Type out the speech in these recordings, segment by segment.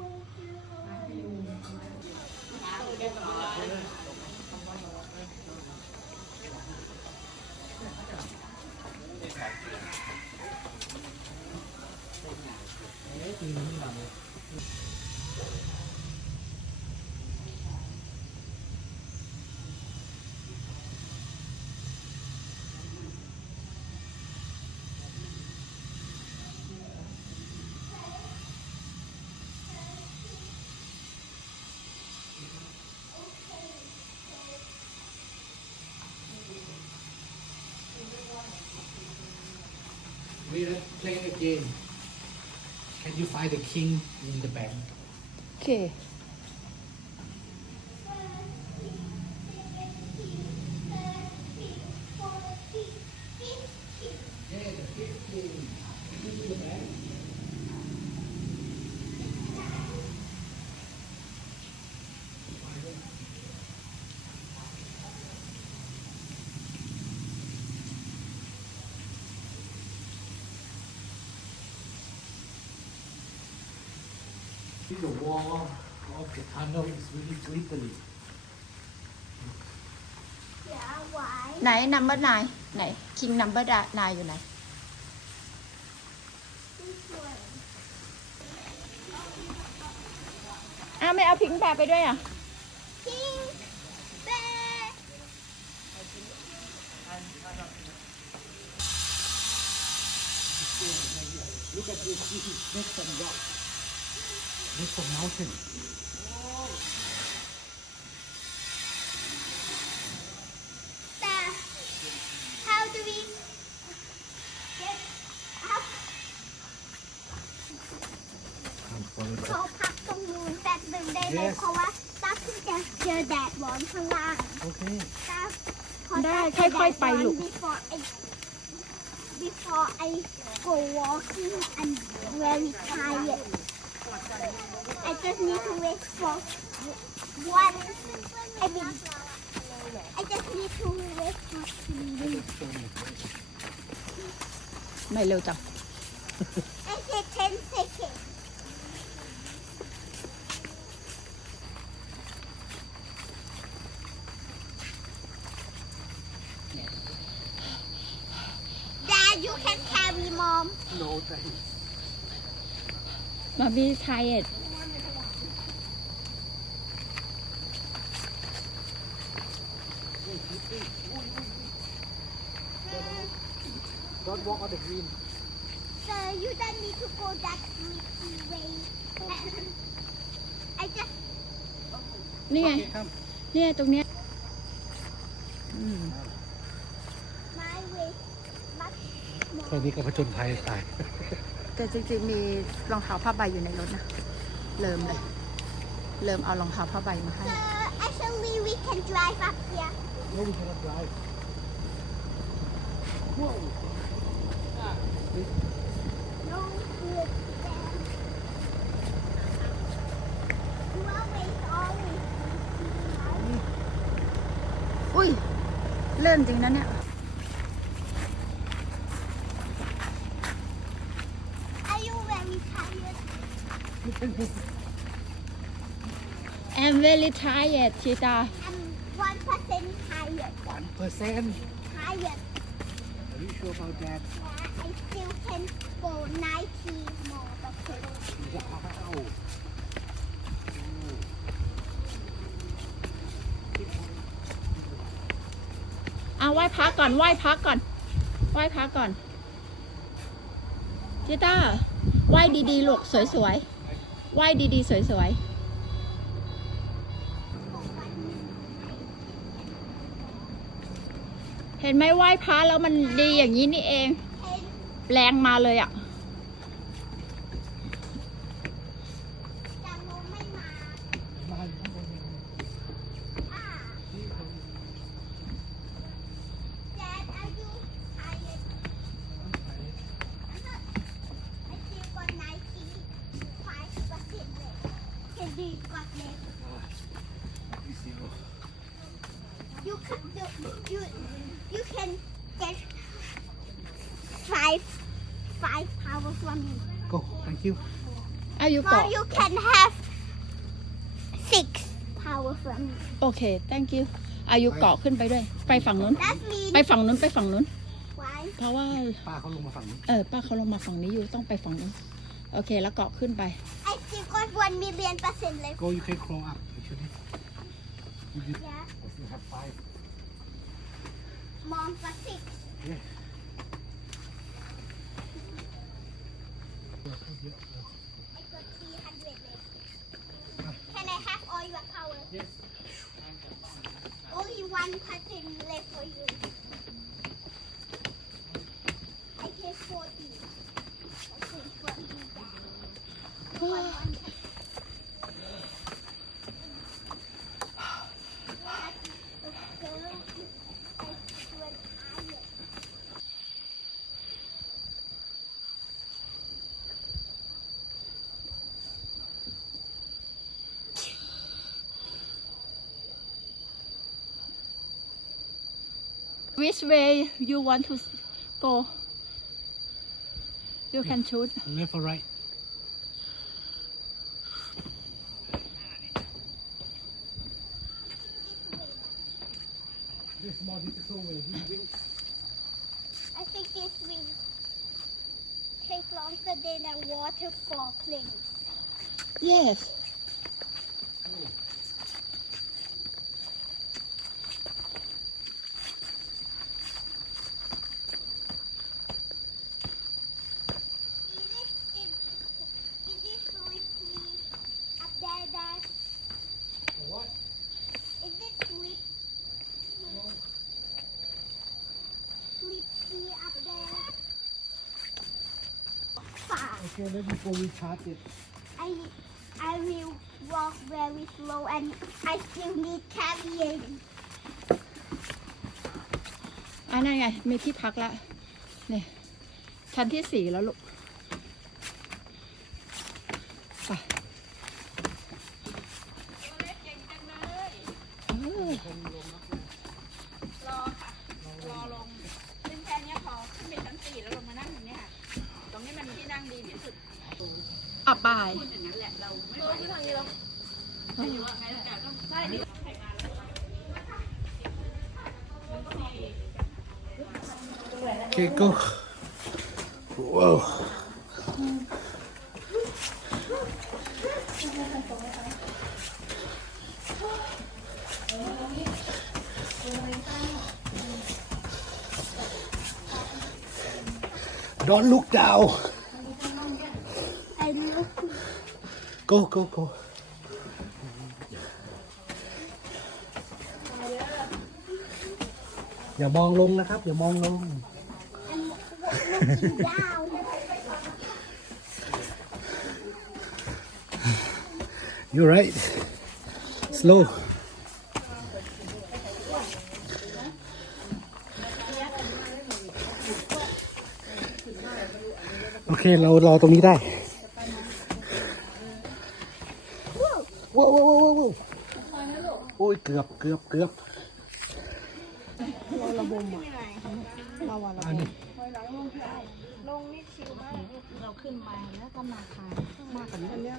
with you? วี let's a game. Can you find the king in the bank โ the wall of the tunnel is really glittery Yeah, why? ไหนนัมเบอร์นายไหน คิงนัมเบอร์นายอยู่ไหน This one. อ้าวไม่เอาพิงค์แบร์ไปด้วยอ่ะ King Bear. Look at this this is next some rock next some mountain Dad, how do we get up? เขาพักตรงนู้นแป๊บหนึ่งได้ไหม Yes. เพราะว่าตาเพิ่งจะเจอแดดร้อนข้างล่าง Okay ตาพอได้ตาเจค่อยๆไปลูก แดดร้อน before I before I go walking and very tired I just need to wait for one. I mean, I just need to wait for three. Milo daw. I said 10 seconds. You can carry mom. No, thanks. Mommy is tired. นี่ไง Okay come เนี่ยตรงเนี้ยอืม my way much แค่ more. นี้ก็ผจญภัยตายแต่จริงๆมีรองเท้าผ้าใบอยู่ในรถนะ เริ่มเลย เริ่มเอารองเท้าผ้าใบมาให้ So actually we can drive up here. No we cannot drive Whoa เริ่มจริงนะเนี่ย Are you very tired? I'm very tired ชีตา I'm one percent tired. One percent Tired. Are you sure about that Yeah, I still can go 90 more. Okay. Wow ไหว้พระก่อนไหว้พระก่อนไหว้พระก่อนจิต้าไหว้ดีๆลูกสวยๆไหว้ดีๆ สวยๆเห็นไหมไหว้พระแล้วมันดีอย่างนี้นี่เอง แรงมาเลยอะงโมไม่มา มาอยู่ข้างบนนี่ อ่า นี่คน Dad, are you tired? I still got 95 percent left. Can you got left? You see, oh, You you, you, you can get five five power from me. Go. Thank you. อายุ Or เกาะ you can have six power from me. โอเค thank you อายุเกาะขึ้นไปด้วย ไปฝั่งนู้น That means ไปฝั่งนู้นไปฝั่งนู้น why? เพราะว่า ป้าเขาลงมาฝั่งนี้เออป้าเขาลงมาฝั่งนี้อยู่ต้องไปฝั่งนู้น โอเคแล้วเกาะขึ้นไป I still got one million percent left. Go. You can crawl up. Actually. You did. Yeah, I still have five. mom for six. Yeah. I got three hundred left. Can I have all your power? Yes. Only one percent left for you. I get forty. Okay, forty down. One, one. Which way you want to go you can choose Left or right? This more difficult way. This wing. I think this will take longer than a waterfall place. yes Okay, let me go recharge it. I I will walk very slow and I still need carrying. อะนั่นไงมีที่พักแล้วเนี่ยชั้นที่สี่แล้วลูก อะบายพูดอย่างนั้าไม่ไหวทางนี้เราว่าไงแต่ต้องใช่ดิ Okay, go. Whoa. Don't look down. I look go go go อย่ามองลงนะครับ อย่ามองลง you right slow โอเค เรารอตรงนี้ได้ ว้าวว้าวว้าวว้าวโอ้ยเกือบเกือบเกือบอันนี้เราขึ้นไปแล้วก็มาทางมากกว่านี้เหลื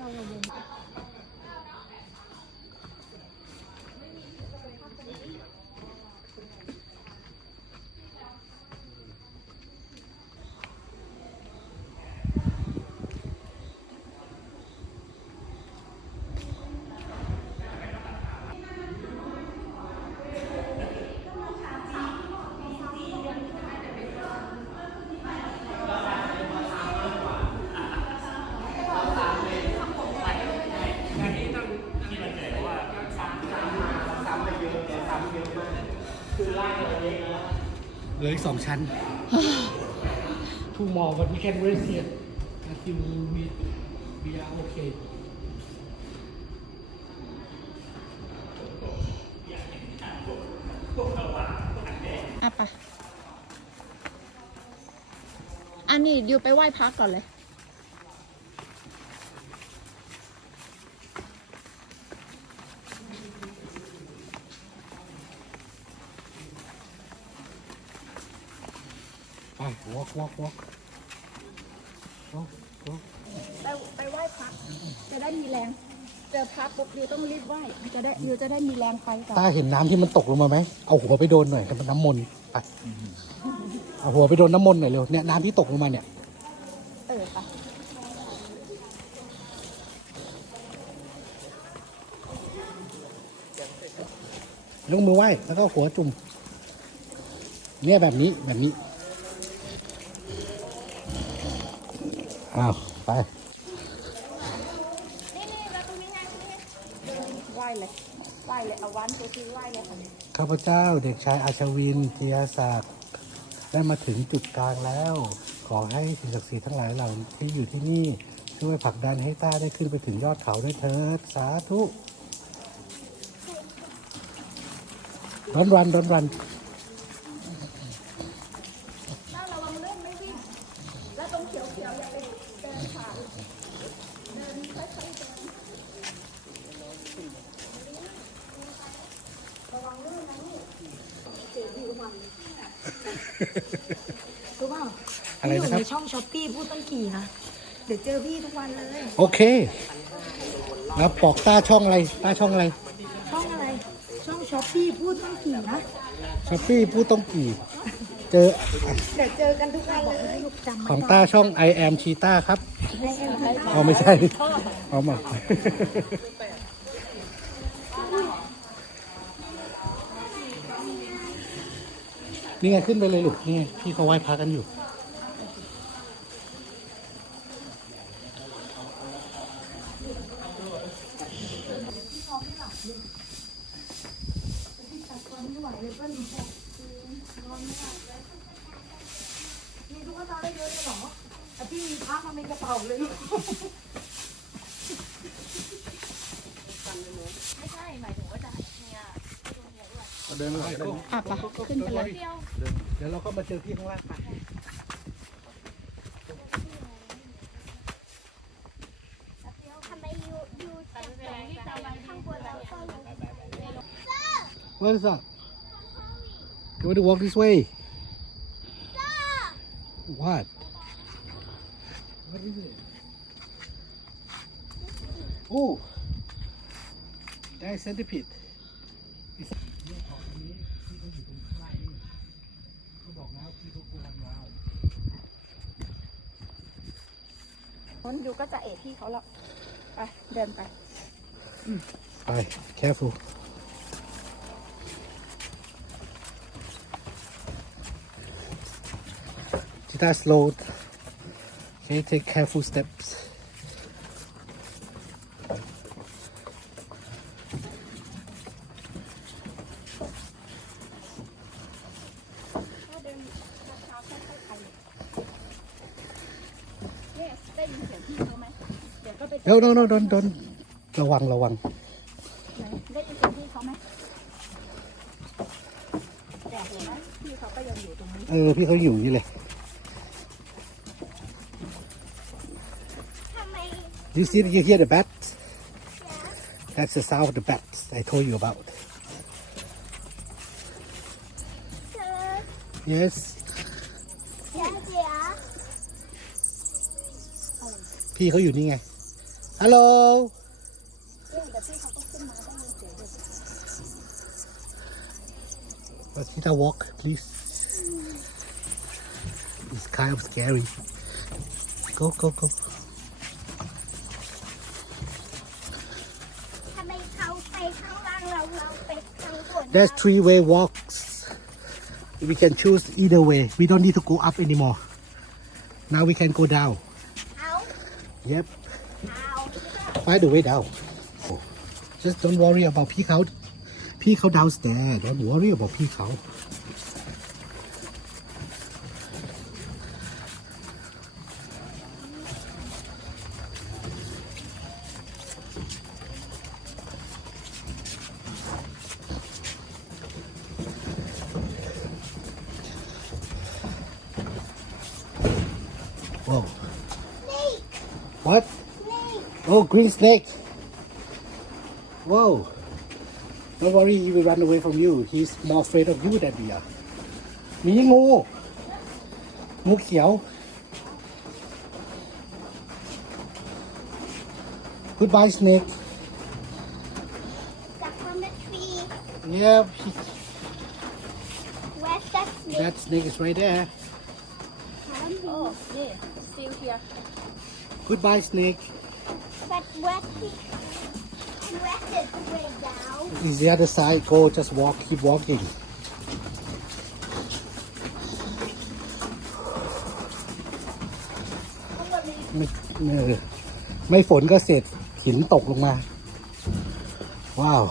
ออีกสองชั้น Two more but we can rest here until we we are okay อะไปอันนี้ดิวไปไหว้พระก่อนเลย walk walk walk walk walk ไปไปไหว้พระจะได้มีแรง เจอพระปุ๊บยูต้องรีบไหว้จะได้ยูจะได้มีแรงไปต่อตาเห็นน้ำที่มันตกลงมาไหม เอาหัวไปโดนหน่อยเป็นน้ำมนต์ไปเอาหัวไปโดนน้ำมนต์หน่อยเร็วเนี่ยน้ำที่ตกลงมาเนี่ย เออไปยกมือไหว้แล้วก็หัวจุ่มเนี่ยแบบนี้แบบนี้ อ้าวไปไหว้เลยไหวเลยเอาวันตัวที่ไหวเลยค่ะข้าพเจ้าเด็กชายอาชวินเทียศักดิ์ได้มาถึงจุดกลางแล้ว ขอให้สิ่งศักดิ์สิทธิ์ทั้งหลายเหล่าที่อยู่ที่นี่ช่วยผลักดันให้ต้าได้ขึ้นไปถึงยอดเขาด้วยเถิดสาธุร้อนรันร้อนรัน ถ้าระวังเรื่องไม่วิ่งแล้วตรงเขียวเขียวๆอย่าไปเดินผ่านเดินค่อยๆเดินระวังลื่นนะลูกเสียดีวัน รู้เปล่าอะไรพี่อยู่นะครับในช่องช้อปปี้พูดต้องกี่นะ เดี๋ยวเจอพี่ทุกวันเลย โอเคแล้วบอกต้าช่องอะไร ต้าช่องอะไรช่องอะไร ช่องช้อปปี้พูดต้องกี่นะ ช้อปปี้พูดต้องกี่ เจอเดี๋ยวเจอกันทุกวันเลยลูกจำของไว้ต้าช่อง I am Cheetah ครับเอาไม่ใช่ เอามา นี่ไงขึ้นไปเลยลูกนี่ไงพี่เขาไหว้พระกันอยู่ มีตุ๊กตาได้เยอะเลยเหรอแต่พี่มีพระมาในกระเป๋าเลยลูก ไม่ใช่ หมายถึงว่าจะเนี่ย เดินไปอะไปขึ้นไปเลยเดี๋ยวเราก็มาเจอพี่ข้างล่างไปทำไมยูยูจับตรงที่ตะวันข้างบนแล้วก็ลง What is up? You want to walk this way? What? What is it? Oh, that is centipede. It's- เนี่ยของอันนี้พี่เขาอยู่ตรงข้างล่างนี่เขาบอกแล้วพี่เขากลัววันวาว ค นยูก็จะเอะที่เขาแล้วไปเดินไป ไป careful Cheetah slow okay take careful steps ได้ยินเสียงพี่เขาไหมเดี๋ยวก็ไป no no no don't don't ระวังระวัง ไหนได้ยินเสียงพี่เขาไหมแดดเลยนะพี่เขาก็ยังอยู่ตรงนี้ เออ พี่เขาอยู่อย่างนี่เลย ทำไม you see you hear the bats that's the sound of the bats I told you about เธอ yes พี่เขาอยู่นี่ไง ฮัลโหล เรื่องแต่พี่เขาก็ขึ้นมาได้ยินเสียงเด็ก Let's hit a walk, please. It's kind of scary. Go, go, go. ทำไมเขาไปข้างล่างเราเราไปข้างบน There's three-way walks. We can choose either way. We don't need to go up anymore. Now we can go down. Yep. By the way down. Oh. Just don't worry about พี่เขาพี่เขา downstairs. Don't worry about พี่เ green snake. Whoa. Don't worry, he will run away from you. He's more afraid of you than we are. มีงู งูเขียว Goodbye snake Stuck on the tree. Yep Where's that snake? that snake is right there โอ้นี่ซิลเทีย Goodbye snake But where's the where's the way down? is the other side go just walk keep walking ไม่ไม่เออไม่ฝนก็เสร็จหินตกลงมา ว้าว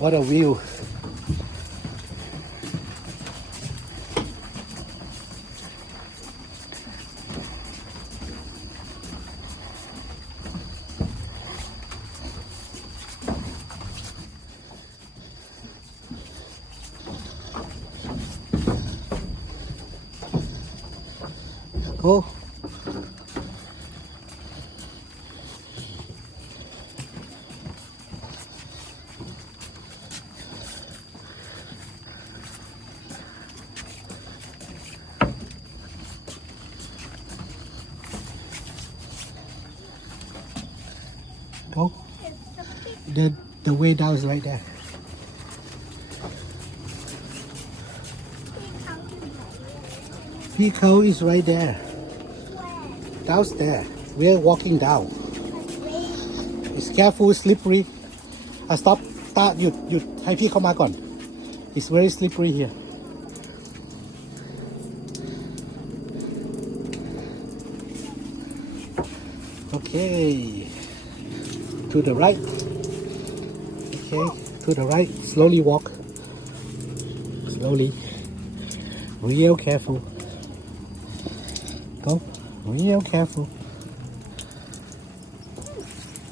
what a view The the way down is right there. Peak Hill is right there. Downstairs. We're walking down. It's careful, slippery. I stop ตาหยุดหยุดให้พี่เข้ามาก่อน It's very slippery here. Okay. To the right. Okay. To the right. Slowly walk. Slowly. Real careful. Go. Real careful.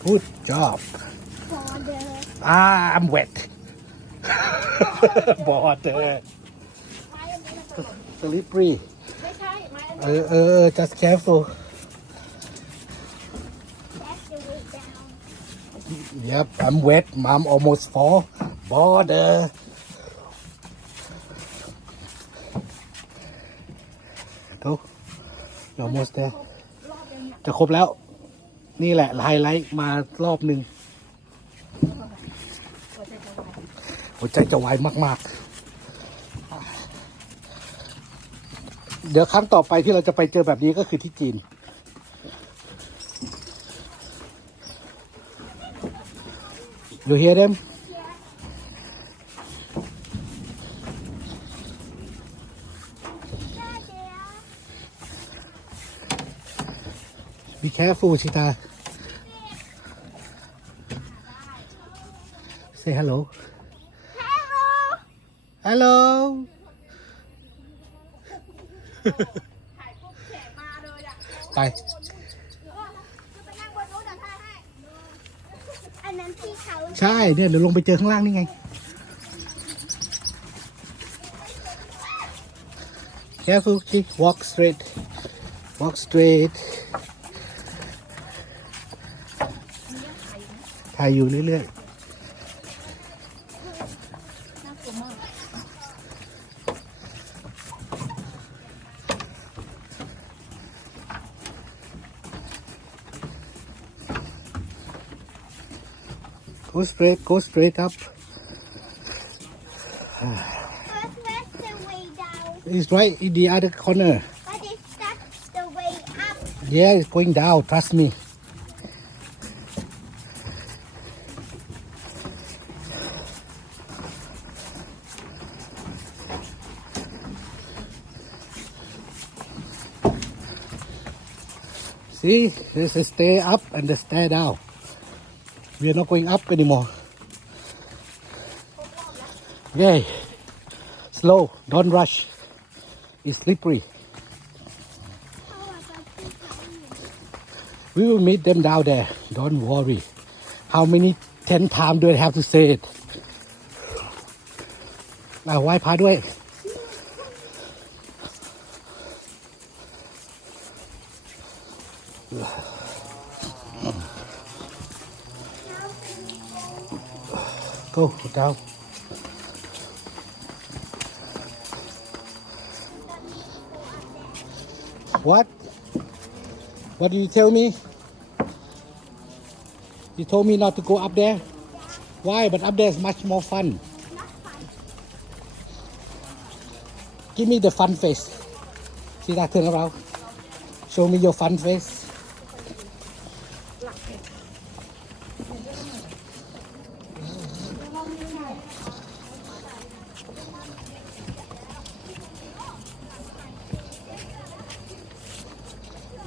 Good job. Border. Ah, I'm wet. Border. ไม้อันนี้มันตลก Slippery. ไม่ใช่ไม้อัน เอ นี้ อเออเออ just careful. Yep, I'm wet. Mom almost fall. Border. Go. You're almost there. จะครบแล้ว นี่แหละไฮไลท์มารอบหนึ่งหัวใจจะวายมาก ๆ เดี๋ยวครั้งต่อไปที่เราจะไปเจอแบบนี้ก็คือที่จีน You hear them? Are. Be careful, Chita. Say hello. Hello. Hello. ถ่ อันนั้นที่เขาใช่เนี่ยเดี๋ยวลงไปเจอข้างล่างนี่ไง Careful, chick. Walk straight. Walk straight. ถ่ายอยู่เรื่อยๆ Go straight, go straight up. It's right in the other corner. The way up? Yeah, it's going down. Trust me. See, this is stay up and the stay down. We are not going up anymore. Okay. Slow. Don't rush. It's slippery. We will meet them down there. Don't worry. How many ten times do I have to say it? Now, why part way? Wow. Go. What? What do you tell me? You told me not to go up there. Why? But up there is much more fun. Give me the fun face. See that turn around. Show me your fun face.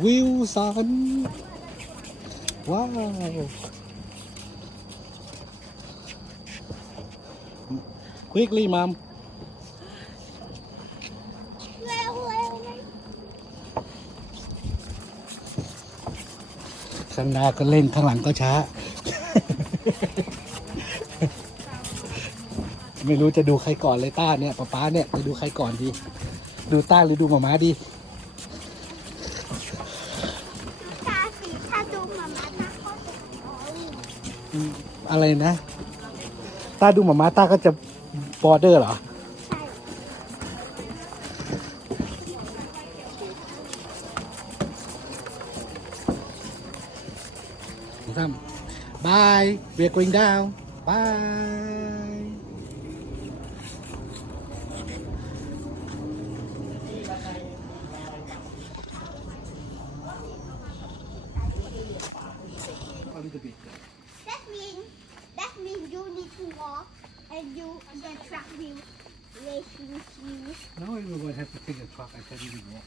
Wilson. Wow. Quickly, mom. เร็วเร็วเร็วข้างหน้าก็เล่นข้างหลังก็ช้า ไม่รู้จะดูใครก่อนเลยต้าเนี่ยป๊าป๊าเนี่ยจะดูใครก่อนดี ดูต้าหรือดูหมาม้าดี ตาสีถ้าดูมามาตาก็จะโอะไรนะตาดูหมามาตาก็จะบอร์เดอร์เหรอใช่ทำ Bye we're going down Bye A little bit That means that means you need to walk and you the truck will racing you. No everyone has to take a truck I tell you before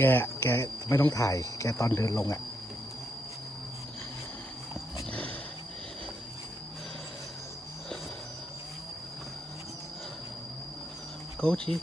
แกแกไม่ต้องถ่าย แกตอนเดินลงอะ่ะโคชิ